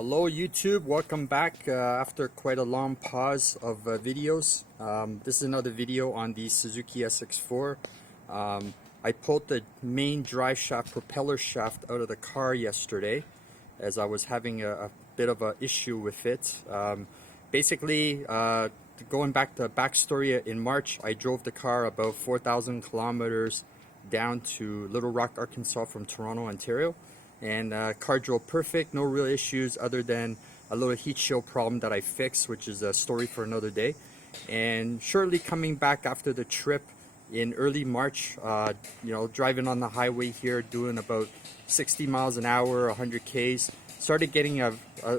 Hello YouTube, welcome back after quite a long pause of videos. This is another video on the Suzuki SX4. I pulled the main drive shaft propeller shaft out of the car yesterday as I was having a bit of an issue with it. Basically, going back to the backstory, in March I drove the car about 4,000 kilometers down to Little Rock, Arkansas from Toronto, Ontario. And car drove perfect, no real issues other than a little heat shield problem that I fixed, which is a story for another day. And shortly coming back after the trip in early March, driving on the highway here, doing about 60 miles an hour, 100 Ks, started getting a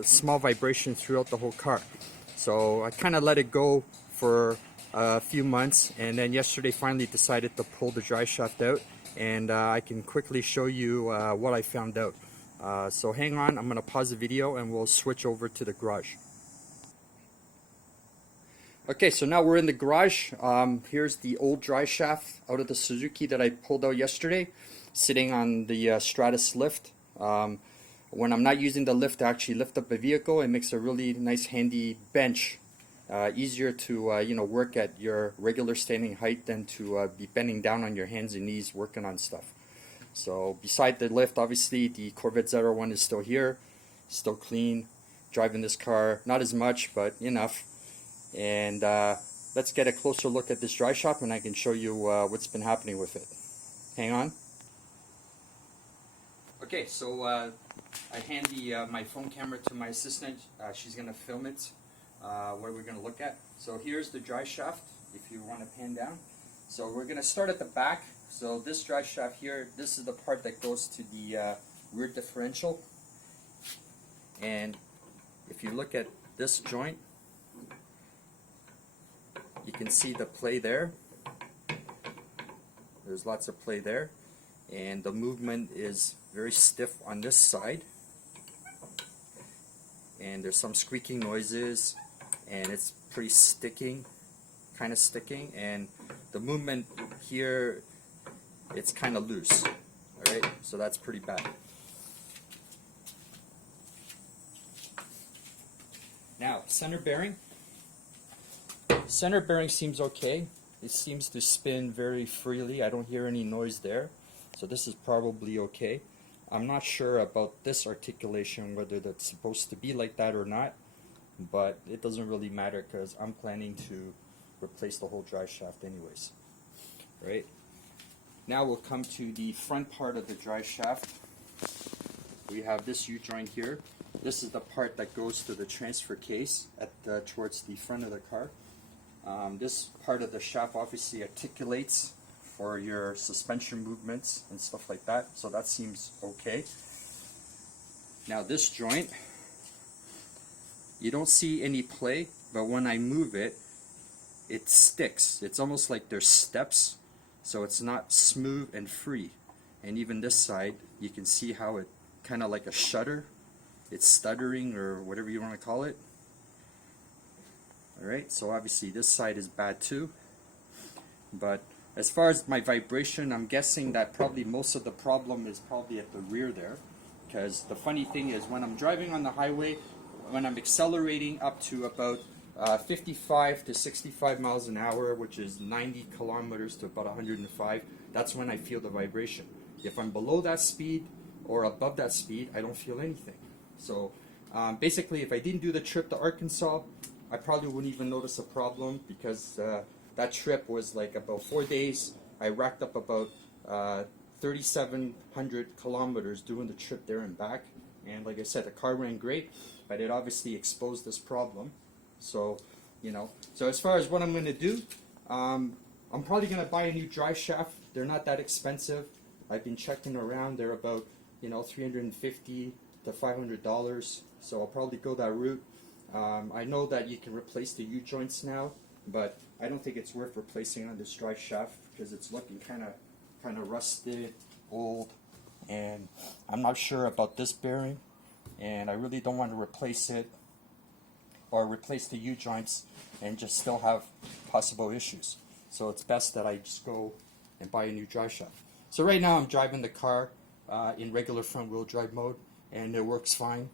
small vibration throughout the whole car. So I kind of let it go for a few months, and then yesterday finally decided to pull the drive shaft out. And I can quickly show you what I found out. So hang on, I'm going to pause the video and we'll switch over to the garage. Okay, so now we're in the garage. Here's the old drive shaft out of the Suzuki that I pulled out yesterday, sitting on the Stratus lift. When I'm not using the lift to actually lift up a vehicle, it makes a really nice handy bench. Easier to work at your regular standing height than to be bending down on your hands and knees working on stuff. So beside the lift, obviously the Corvette Z01 is still here, still clean. Driving this car, not as much, but enough. And let's get a closer look at this drive shaft and I can show you what's been happening with it. Hang on. Okay, so I hand my phone camera to my assistant. She's going to film it. What we're going to look at. So here's the drive shaft, if you want to pan down. So we're going to start at the back. So this drive shaft here, this is the part that goes to the rear differential. And if you look at this joint, you can see the play there. There's lots of play there. And the movement is very stiff on this side. And there's some squeaking noises. And it's pretty kind of sticking, and the movement here, it's kind of loose. Alright, so that's pretty bad. Now, center bearing. Center bearing seems okay. It seems to spin very freely. I don't hear any noise there, so this is probably okay. I'm not sure about this articulation, whether that's supposed to be like that or not. But it doesn't really matter because I'm planning to replace the whole drive shaft anyways. Right? Now we'll come to the front part of the drive shaft. We have this U-joint here. This is the part that goes to the transfer case towards the front of the car. This part of the shaft obviously articulates for your suspension movements and stuff like that, so that seems okay. Now this joint, you don't see any play, but when I move it, it sticks. It's almost like there's steps, so it's not smooth and free. And even this side, you can see how it kind of like a shutter. It's stuttering or whatever you want to call it. Alright, so obviously this side is bad too. But as far as my vibration, I'm guessing that probably most of the problem is probably at the rear there. Because the funny thing is, when I'm driving on the highway, when I'm accelerating up to about 55 to 65 miles an hour, which is 90 kilometers to about 105, that's when I feel the vibration. If I'm below that speed or above that speed, I don't feel anything. So basically, if I didn't do the trip to Arkansas, I probably wouldn't even notice a problem, because that trip was like about 4 days. I racked up about 3,700 kilometers doing the trip there and back. And like I said, the car ran great, but it obviously exposed this problem. So, so as far as what I'm going to do, I'm probably going to buy a new drive shaft. They're not that expensive. I've been checking around. They're about, $350 to $500. So I'll probably go that route. I know that you can replace the U-joints now, but I don't think it's worth replacing on this drive shaft because it's looking kind of rusted, old. And I'm not sure about this bearing, and I really don't want to replace it or replace the U-joints and just still have possible issues. So it's best that I just go and buy a new drive shaft. So right now I'm driving the car in regular front wheel drive mode, and it works fine.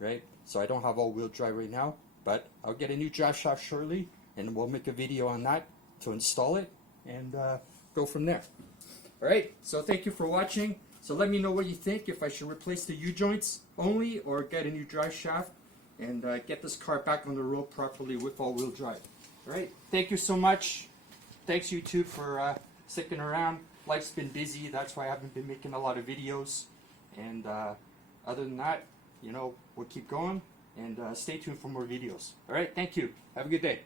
right? So I don't have all-wheel drive right now, but I'll get a new drive shaft shortly, and we'll make a video on that to install it and go from there. All right, so thank you for watching. So let me know what you think, if I should replace the U-joints only or get a new drive shaft and get this car back on the road properly with all-wheel drive. All right, thank you so much. Thanks YouTube for sticking around. Life's been busy, that's why I haven't been making a lot of videos. And other than that, you know, we'll keep going and stay tuned for more videos. All right, thank you. Have a good day.